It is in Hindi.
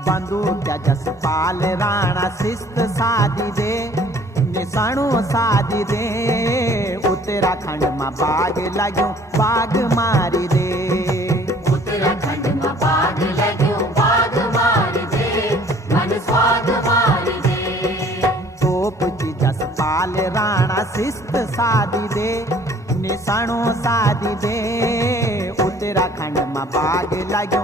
बंदूक जसपाल राणा शिस्त साधी दे, निशाणो साधी दे। उत्तराखंड में बाग लाग्यो बाग मारी दे, उत्तराखंड में बाग लाग्यो बाग मारी दे, मन स्वाद मारी दे। तोप जी जसपाल राणा शिस्त साधी दे, निशाणो साधी दे। उत्तराखंड में बाग लाग्यो